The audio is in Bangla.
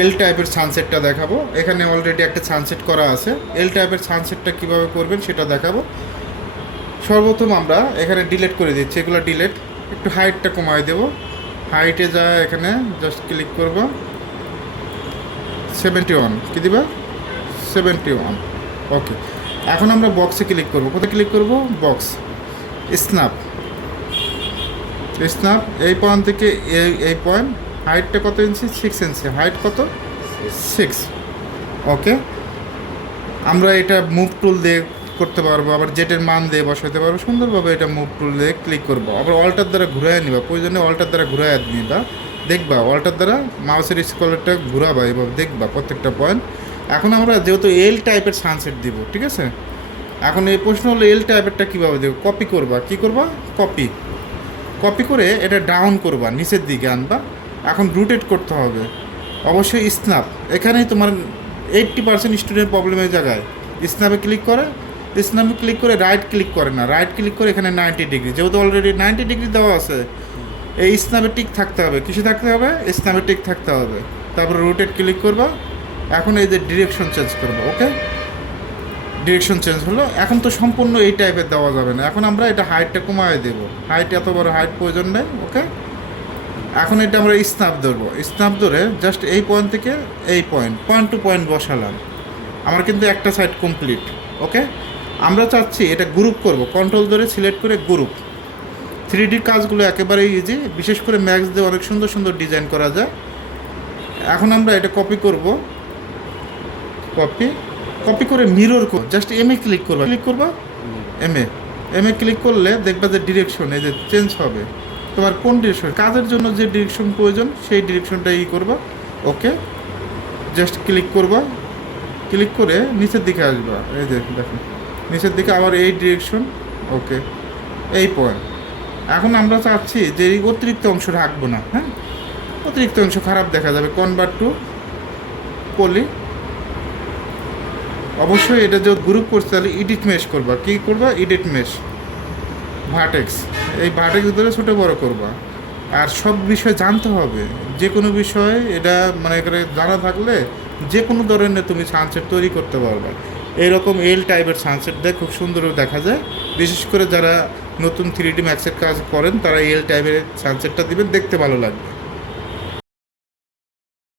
এল টাইপের সানসেটটা দেখাবো। এখানে অলরেডি একটা সানসেট করা আছে। এল টাইপের সানসেটটা কীভাবে করবেন সেটা দেখাবো। সর্বপ্রথম আমরা এখানে ডিলেট করে দিচ্ছি। এগুলো ডিলেট একটু হাইটটা কমায় দেবো। হাইটে যা এখানে জাস্ট ক্লিক করব। সেভেন্টি ওয়ান কী দিবা? সেভেন্টি ওয়ান ওকে এখন আমরা বক্সে ক্লিক করব। কোথায় ক্লিক করব? বক্স স্ন্যাপ স্ন্যাপ এই পয়েন্ট থেকে এই এই পয়েন্ট হাইটটা কত ইঞ্চি? Six inch. হাইট কত? সিক্স ওকে আমরা এটা মুভ টুল দিয়ে করতে পারব, আবার জেটের মান দিয়ে বসাতে পারব, সুন্দরভাবে এটা মুভ টুল দিয়ে ক্লিক করব। আবার অল্টার দ্বারা ঘুরাই নিবা, প্রয়োজনে অল্টার দ্বারা ঘুরাই নিবা। দেখবা অল্টার দ্বারা মাউসের স্কলারটা ঘুরাবা এভাবে দেখবা প্রত্যেকটা পয়েন্ট এখন আমরা যেহেতু এল টাইপের সানসেট দিব, ঠিক আছে? এখন এই প্রশ্ন হলো এল টাইপেরটা কীভাবে দেবো? কপি করবা। কি করবা? কপি কপি করে এটা ডাউন করবা, নিচের দিকে আনবা। এখন রুটেট করতে হবে। অবশ্যই স্ন্যাপ এখানেই তোমার এইট্টি পার্সেন্ট স্টুডেন্ট প্রবলেমের জায়গায়। স্ন্যাপে ক্লিক করে স্ন্যাপে ক্লিক করে রাইট ক্লিক করে না। রাইট ক্লিক করে এখানে নাইনটি ডিগ্রি যেহেতু অলরেডি নাইনটি ডিগ্রি দেওয়া আছে, এই স্ন্যাপে টিক থাকতে হবে। কিছু থাকতে হবে? স্ন্যাপে টিক থাকতে হবে। তারপরে রুটেট ক্লিক করবা। এখন এই যে ডিরেকশন চেঞ্জ করব ওকে ডিরেকশন চেঞ্জ হলো। এখন তো সম্পূর্ণ এই টাইপের দেওয়া যাবে না। এখন আমরা এটা হাইটটা কমায় দেবো। হাইট এত বড় হাইট প্রয়োজন নেই ওকে এখন এটা আমরা স্ন্যাপ ধরবো। স্ন্যাপ ধরে জাস্ট এই পয়েন্ট থেকে এই পয়েন্ট পয়েন্ট টু পয়েন্ট বসালাম। আমার কিন্তু একটা সাইড কমপ্লিট ওকে আমরা চাচ্ছি এটা গ্রুপ করব। কন্ট্রোল ধরে সিলেক্ট করে গ্রুপ থ্রি ডির কাজগুলো একেবারে ইজি বিশেষ করে ম্যাক্স দিয়ে অনেক সুন্দর সুন্দর ডিজাইন করা যায়। এখন আমরা এটা কপি করব। কপি কপি করে মিরর করব। জাস্ট এম এ ক্লিক করবা। ক্লিক করবা? M A. M A click করলে দেখবা যে ডিরেকশন এই যে চেঞ্জ হবে। তোমার কোন ডিরেকশন কাজের জন্য যে ডিরেকশন প্রয়োজন, সেই ডিরেকশনটা ই করবা। ওকে জাস্ট ক্লিক করবা। ক্লিক করে নিচের দিকে আসবা। এই যে দেখো নিচের দিকে আবার এই ডিরেকশন ওকে এই পয়েন্ট এখন আমরা চাচ্ছি যে এই অতিরিক্ত অংশ রাখব না হ্যাঁ? অতিরিক্ত অংশ খারাপ দেখা যাবে। কনভার্ট টু পলি অবশ্যই এটা যে গ্রুপ করছে, তাহলে এডিট মেশ করবা। কী করবা? এডিট মেশ ভার্টেক্স এই ভার্টেক্স ধরে ছোটো বড় করবা। আর সব বিষয় জানতে হবে। যে কোনো বিষয়ে এটা মানে জানা থাকলে যে কোনো ধরনের তুমি সানসেট তৈরি করতে পারবা। এইরকম এল টাইপের সানসেট দেয় খুব সুন্দর দেখা যায়। বিশেষ করে যারা নতুন থ্রি ডি ম্যাক্সের কাজ করেন, তারা এল টাইপের সানসেটটা দিবেন, দেখতে ভালো লাগবে।